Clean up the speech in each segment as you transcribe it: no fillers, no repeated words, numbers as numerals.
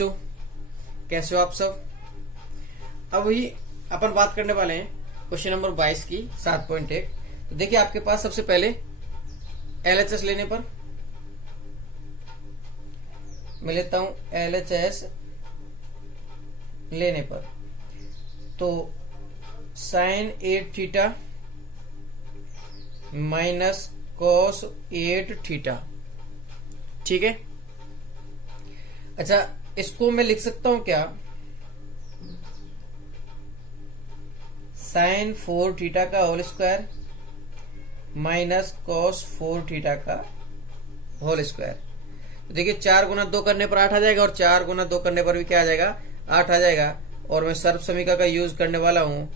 बच्चों, कैसे हो आप सब। अब वही अपन बात करने वाले हैं क्वेश्चन नंबर 22 की 7.1। तो देखिए आपके पास सबसे पहले एलएचएस लेने पर मैं लेता हूं एलएचएस लेने पर तो sine 8 theta minus cos 8 theta, ठीक है। अच्छा, इसको मैं लिख सकता हूं क्या, साइन 4 थीटा का whole square minus cos 4 theta का होल स्क्वायर। तो देखिए 4 गुना 2 करने पर 8 आ जाएगा और 4 गुना 2 करने पर भी क्या आ जाएगा, 8 आ जाएगा। और मैं सर्व समीकरण का यूज करने वाला हूं,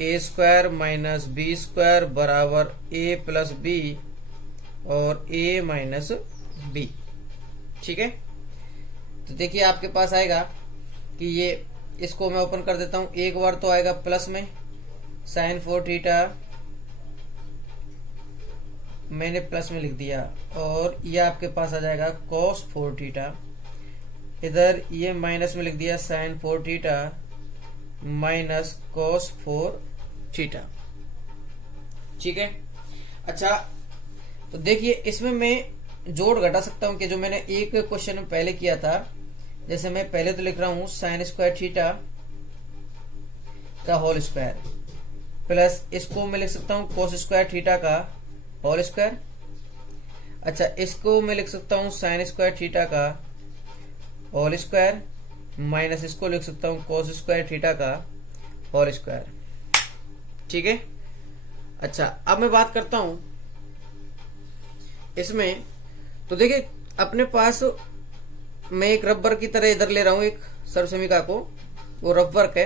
ए स्क्वायर माइनस बी स्क्वायर बराबर ए प्लस बी और ए माइनस बी, ठीक है। तो देखिए आपके पास आएगा कि ये, इसको मैं ओपन कर देता हूं, एक बार तो आएगा प्लस में साइन 4 थीटा मैंने प्लस में लिख दिया, और ये आपके पास आ जाएगा कॉस 4 थीटा, इधर ये माइनस में लिख दिया sine 4 theta minus cos 4 theta, ठीक है। अच्छा, तो देखिए इसमें मैं जोड़ घटा सकता हूं कि जो मैंने एक क्वेश्चन में पहले किया था, जैसे मैं पहले तो लिख रहा हूं साइन स्क्वायर थीटा का होल स्क्वायर प्लस इसको मैं लिख सकता हूं कोस स्क्वायर थीटा का होल स्क्वायर। अच्छा, इसको मैं लिख सकता हूं साइन स्क्वायर थीटा का होल स्क्वायर माइनस इसको लिख सकता हूं कोस स्क्वायर थीटा का होल स्क्वायर, ठीक है। अच्छा, अब मैं बात करता हूं इसमें। तो देखिए अपने पास मैं एक रबर की तरह इधर ले रहा हूं एक सर्वसमीका को, वो रबर है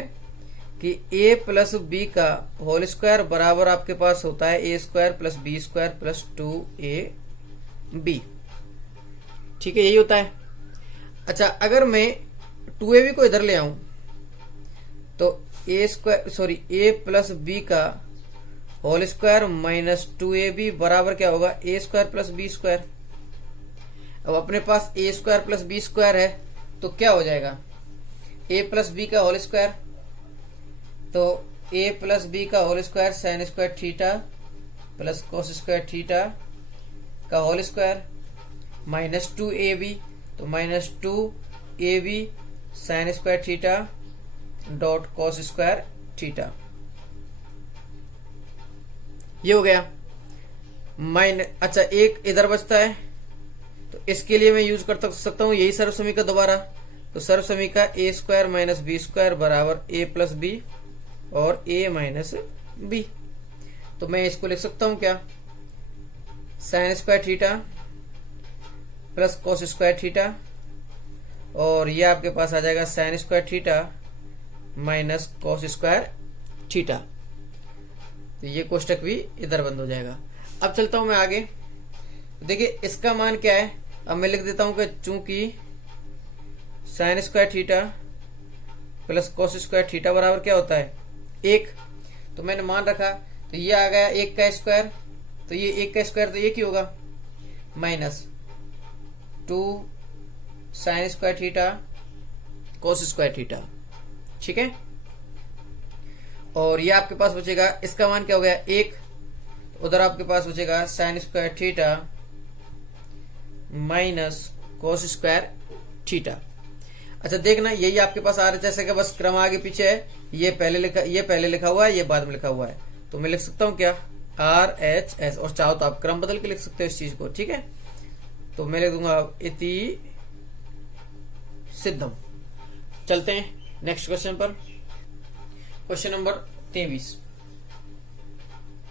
कि a प्लस बी का होल स्क्वायर बराबर आपके पास होता है A square plus B square plus 2ab, ठीक है, यही होता है। अच्छा, अगर मैं 2ab को इधर ले आऊं तो a प्लस बी का होल स्क्वायर माइनस 2ab बराबर क्या होगा, A square plus B square. अब अपने पास A square plus B square है तो क्या हो जाएगा, ए प्लस बी का होल स्क्वायर, तो ए प्लस बी का whole square sine square theta plus cos square theta का होल स्क्वायर माइनस 2ab, तो minus 2ab sine square theta dot cos square theta, ये हो गया माइनस। अच्छा, एक इधर बचता है तो इसके लिए मैं यूज कर सकता हूं यही सर्व समीकरण दोबारा। तो सर्व समीकरण ए स्क्वायर माइनस बी स्क्वायर बराबर ए प्लस बी और ए माइनस बी। तो मैं इसको लिख सकता हूं क्या, sign square theta plus cos square theta, और ये आपके पास आ जाएगा sign square theta minus cos square theta. तो ये कोष्टक भी इधर बंद हो जाएगा। अब चलता हूं मैं आगे। देखिए इसका मान क्या है, अब मैं लिख देता हूं कि चूंकि sign square theta plus cos square theta बराबर क्या होता है, 1, तो मैंने मान रखा, तो ये आ गया 1 का स्क्वायर, तो ये 1 का स्क्वायर तो 1 ही होगा, minus 2 sign square theta cos square theta, ठीक है। और ये आपके पास बचेगा, इसका मान क्या हो गया 1, उधर आपके पास बचेगा sign square theta minus cos square theta. अच्छा देखना, यही आपके पास आरएचएस का बस क्रम आगे पीछे है, ये पहले लिखा हुआ है, ये बाद में लिखा हुआ है। तो मैं लिख सकता हूं क्या, आरएचएस, और चाहो तो आप क्रम बदल के लिख सकते हो इस चीज को, ठीक है। तो मैं लिख दूंगा इति सिद्धम। चलते हैं नेक्स्ट क्वेश्चन पर, क्वेश्चन नंबर 23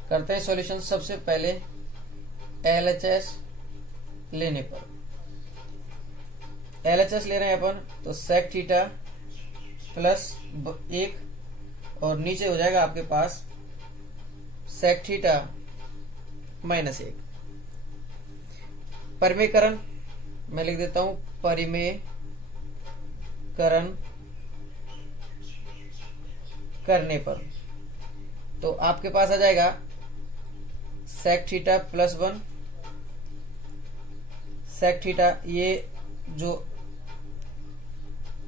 करते हैं सॉल्यूशन। सबसे पहले एलएचएस लेने पर, एलएचएस ले रहे हैं अपन, तो सेक थीटा प्लस 1 और नीचे हो जाएगा आपके पास सेक थीटा माइनस 1। परिमेयकरण मैं लिख देता हूं, परिमेयकरण करने पर तो आपके पास आ जाएगा sec theta plus 1 sec theta, ये जो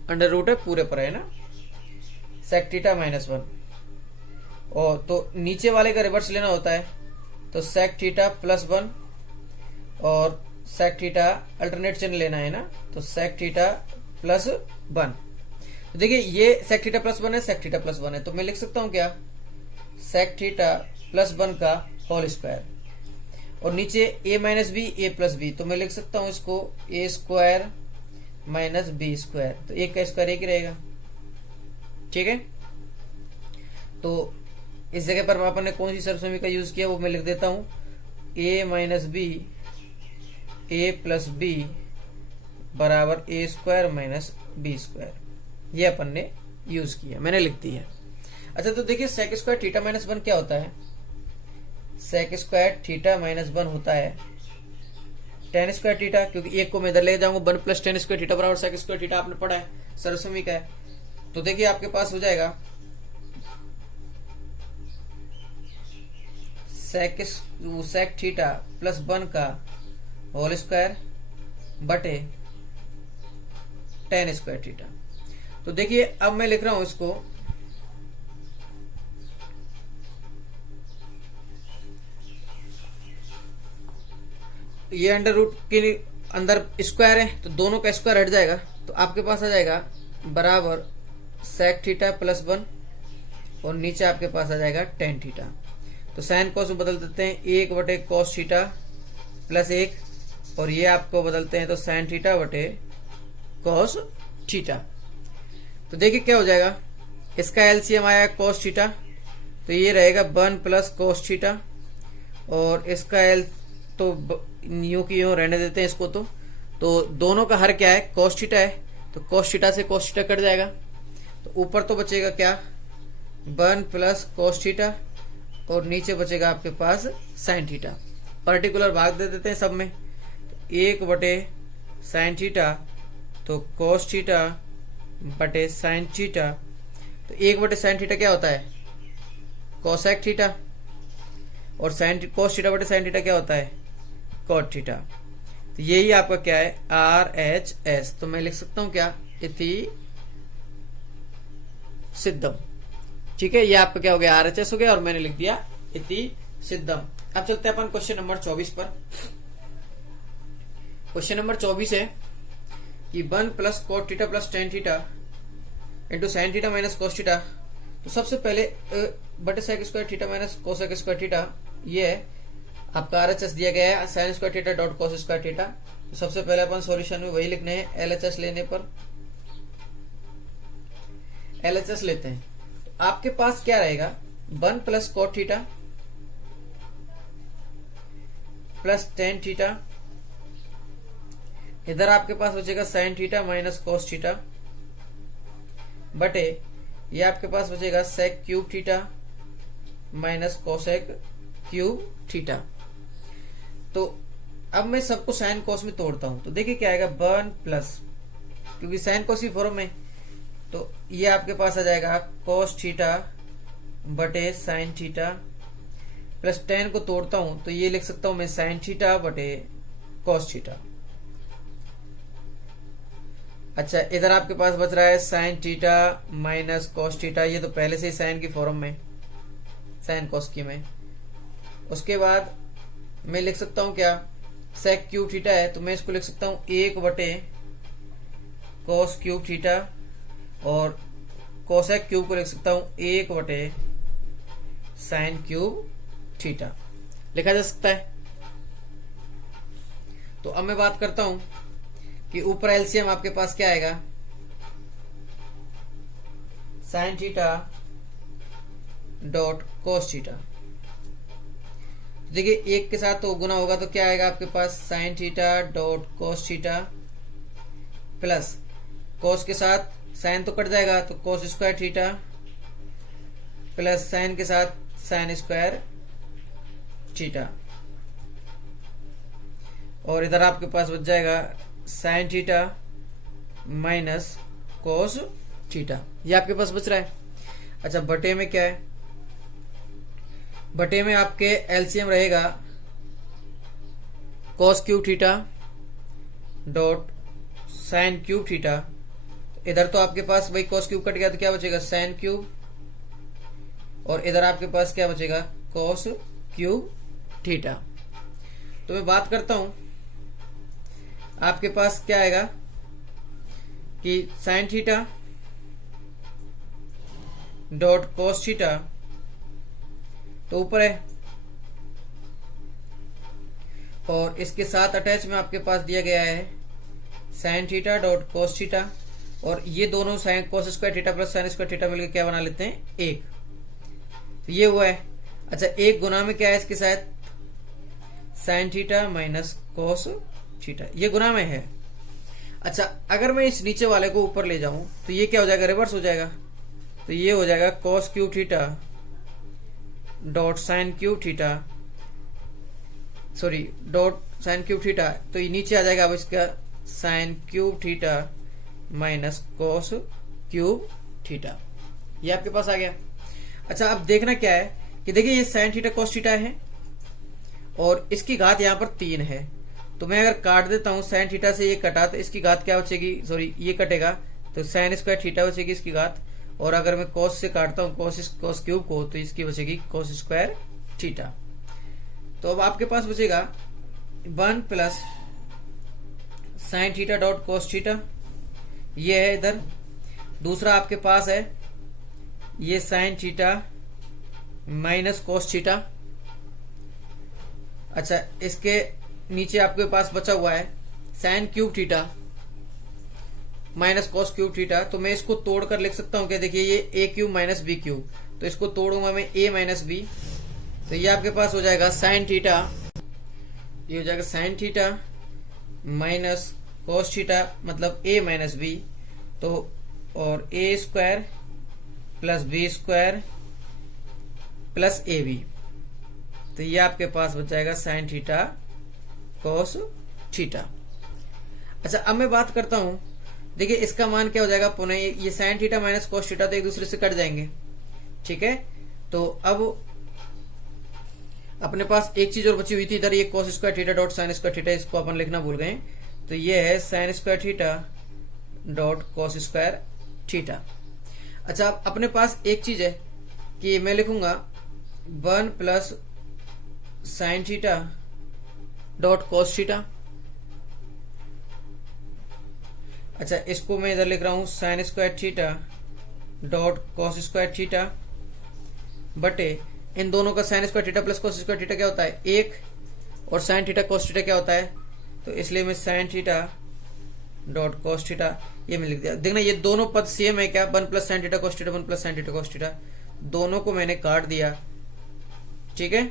अंडर रूट है पूरे पर है ना, सेक थीटा -1। और तो नीचे वाले का रिवर्स लेना होता है, तो सेक थीटा +1 और सेक थीटा अल्टरनेट चिन्ह लेना है ना, तो सेक थीटा +1। तो देखिए ये सेक थीटा +1 है, सेक थीटा +1 है, तो मैं लिख सकता हूं क्या, सेक थीटा +1 का होल स्क्वायर। और नीचे a - b a + b, तो मैं लिख सकता हूं इसको a² - b²। तो एक का स्क्वायर एक ही रहेगा, ठीक है। तो इस जगह पर अपन ने कौन सी सर्वसमीकरण का यूज किया वो मैं लिख देता हूं, a - b a + b बराबर a² - b²। ये अपन ने यूज किया, मैंने लिख दी है। अच्छा तो देखिए सेक स्क्वायर थीटा -1 क्या होता है, सेक स्क्वायर थीटा -1 होता है tan स्क्वायर थीटा, क्योंकि एक को मैं इधर ले जाऊंगा, 1 + tan स्क्वायर थीटा बराबर सेक स्क्वायर थीटा, आपने पढ़ा है, सर्वसमीकरण है। तो देखिए आपके पास हो जाएगा सेक थीटा +1 का होल स्क्वायर बटे tan स्क्वायर थीटा। तो देखिए अब मैं लिख रहा हूं इसको, ये अंडर रूट के अंदर स्क्वायर है तो दोनों का स्क्वायर हट जाएगा, तो आपके पास आ जाएगा बराबर सेक थीटा +1 और नीचे आपके पास आ जाएगा tan थीटा। तो साइन कॉस में बदल देते हैं, 1/cos थीटा +1, और ये आपको बदलते हैं तो साइन थीटा बटे cos थीटा। तो देखिए क्या हो जाएगा, इसका एलसीएम आया cos थीटा, तो ये रहेगा 1 + cos थीटा, और इसका एल तो न्यू की यूं रहने देते हैं इसको। तो दोनों का हर क्या है, cos थीटा है, तो cos थीटा से cos थीटा कट जाएगा, तो ऊपर तो बचेगा क्या 1 + cos थीटा, और नीचे बचेगा आपके पास sin थीटा। पर्टिकुलर भाग दे देते हैं सब में, 1/sin थीटा, तो cos थीटा बटे sin थीटा। तो 1/sin थीटा क्या होता है, कोसेक थीटा, और cos थीटा बटे sin थीटा क्या होता है, cot थीटा। तो यही आपका क्या है RHS। तो मैं लिख सकता हूं क्या, इति सिद्धम, ठीक है। ये आपका क्या हो गया, RHS हो गया, और मैंने लिख दिया इति सिद्धम। अब चलते हैं अपन क्वेश्चन नंबर 24 पर। क्वेश्चन नंबर 24 है कि 1 + cot theta + tan theta into sin theta - cos theta. तो सबसे पहले बटे sec square theta - cosec square theta, ये है आपका RHS दिया गया है, sin square theta dot cos square theta. तो सबसे पहले अपन सॉल्यूशन में वही लिखने हैं, LHS लेने पर LHS लेते हैं। तो आपके पास क्या रहेगा, 1 + cot थीटा + tan थीटा, इधर आपके पास बचेगा sin थीटा - cos थीटा बटे ये आपके पास बचेगा sec cube theta - cosec cube theta. तो अब मैं सबको साइन कॉस में तोड़ता हूं, तो देखिए क्या आएगा 1 प्लस, क्योंकि साइन कॉस की फॉर्म में, तो ये आपके पास आ जाएगा cos थीटा बटे sin थीटा प्लस tan को तोड़ता हूं तो ये लिख सकता हूं मैं sin थीटा बटे cos थीटा। अच्छा इधर आपके पास बच रहा है sin theta minus cos theta, ये तो पहले से ही साइन की फॉर्म में, साइन cos की में। उसके बाद मैं लिख सकता हूं क्या, sec क्यूब थीटा है तो मैं इसको लिख सकता हूं 1 बटे cos क्यूब थीटा, और cosec क्यूब को लिख सकता हूं 1 बटे sin क्यूब थीटा, लिखा जा सकता है। तो अब मैं बात करता हूं कि ऊपर एलसीएम आपके पास क्या आएगा, sin theta dot cos theta. देखिए एक के साथ तो गुना होगा तो क्या आएगा आपके पास sin theta dot cos theta plus cos के साथ sin तो कट जाएगा तो cos square theta plus sin के साथ sin स्क्वायर थीटा, और इधर आपके पास बच जाएगा sin theta minus cos theta, ये आपके पास बच रहा है। अच्छा बटे में क्या है, बटे में आपके एलसीएम रहेगा cos cube theta dot sin cube theta, इधर तो आपके पास भाई कॉस क्यूब कट गया तो क्या बचेगा साइन क्यूब, और इधर आपके पास क्या बचेगा कॉस क्यूब थीटा। तो मैं बात करता हूं, आपके पास क्या आएगा कि sine theta dot cos theta तो ऊपर है, और इसके साथ अटैच में आपके पास दिया गया है sine theta dot cos theta, और ये दोनों sine cos square theta plus sign square theta मिलकर क्या बना लेते हैं एक। तो ये हुआ है। अच्छा एक गुना में क्या है इसके साथ sign theta minus cos theta, ये गुना में है। अच्छा अगर मैं इस नीचे वाले को ऊपर ले जाऊं तो ये क्या हो जाएगा रिवर्स हो जाएगा, तो ये हो जाएगा cos cube theta dot sine cube theta, sorry dot sine cube theta, तो ये नीचे आ जाएगा अब इसका sine cube theta minus cos cube theta, ये आपके पास आ गया। अच्छा अब देखना क्या है कि देखिए ये साइन थीटा कॉस थीटा है और इसकी घात यहां पर 3 है, तो मैं अगर काट देता हूं साइन थीटा से ये कटा तो इसकी घात क्या बचेगी, सॉरी ये कटेगा तो साइन स्क्वायर थीटा बचेगी इसकी घात, और अगर मैं कॉस से काटता हूं कॉस क्यूब को तो इसकी बचेगी कॉस स्क्वायर थीटा। तो अब आपके पास बचेगा 1 plus sine theta dot cos theta, ये है इधर। दूसरा आपके पास है ये sign theta minus cos theta. अच्छा इसके नीचे आपके पास बचा हुआ है sine cube theta minus cos cube theta, तो मैं इसको तोड़कर लिख सकता हूं क्या, देखिए ये ए क्यूब माइनस बी क्यूब, तो इसको तोड़ूंगा मैं ए माइनस बी, तो ये आपके पास हो जाएगा साइन थीटा, ये हो जाएगा sine theta minus cos theta मतलब ए माइनस बी, तो और A square plus B square plus A B, तो ये आपके पास बच जाएगा साइन थीटा कॉस थीटा। अच्छा अब मैं बात करता हूं, देखिए इसका मान क्या हो जाएगा पुनः ये sign theta minus cos theta तो एक दूसरे से कट जाएंगे, ठीक है। तो अब अपने पास एक चीज और बची हुई थी, इधर ये cos square theta dot sign square theta, इसको अपन लिखना भूल गए, तो ये है sign square theta dot cos square theta. अच्छा अब अपने पास एक चीज है कि मैं लिखूंगा 1 plus sine theta dot cos theta. अच्छा इसको मैं इधर लिख रहा हूं sign square theta dot cos square theta बटे इन दोनों का sign square theta plus cos square theta क्या होता है 1, और साइन थीटा कॉस थीटा क्या होता है, तो इसलिए मैं sine theta dot cos theta ये मैं लिख दिया। देखना ये दोनों पद सेम है क्या, 1 plus sine theta cos theta 1 plus sine theta cos theta, दोनों को मैंने काट दिया, ठीक है।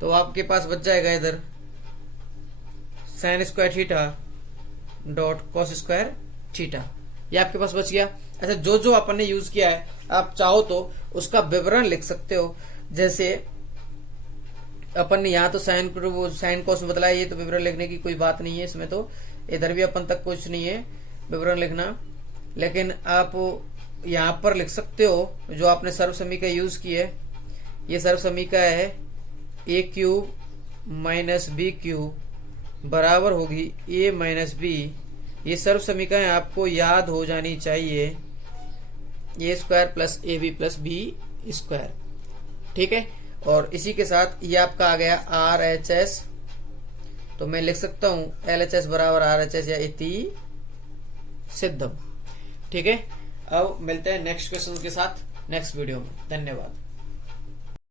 तो आपके पास बच जाएगा इधर sign square theta dot cos square theta, ये आपके पास बच गया। अच्छा जो जो अपन ने यूज किया है आप चाहो तो उसका विवरण लिख सकते हो, जैसे अपन ने यहाँ तो साइन कॉस में बतलाया, ये तो विवरण लिखने की कोई बात नहीं है इसमें, तो इधर भी अपन तक कुछ नहीं है विवरण लिखना, लेकिन आप यहाँ पर लिख सकते हो जो आपने सर्व समीका यूज की है। ये सर्व समीका है ए क्यूब माइनस बी क्यूब बराबर होगी ए माइनस बी, ये सर्व समीकरण आपको याद हो जानी चाहिए, A square plus A B plus B square, ठीक है। और इसी के साथ ये आपका आ गया आर एच एस, तो मैं लिख सकता हूं एल एच एस बराबर आर एच एस या इति सिद्धम, ठीक है। अब मिलते हैं नेक्स्ट क्वेश्चन के साथ नेक्स्ट वीडियो में, धन्यवाद।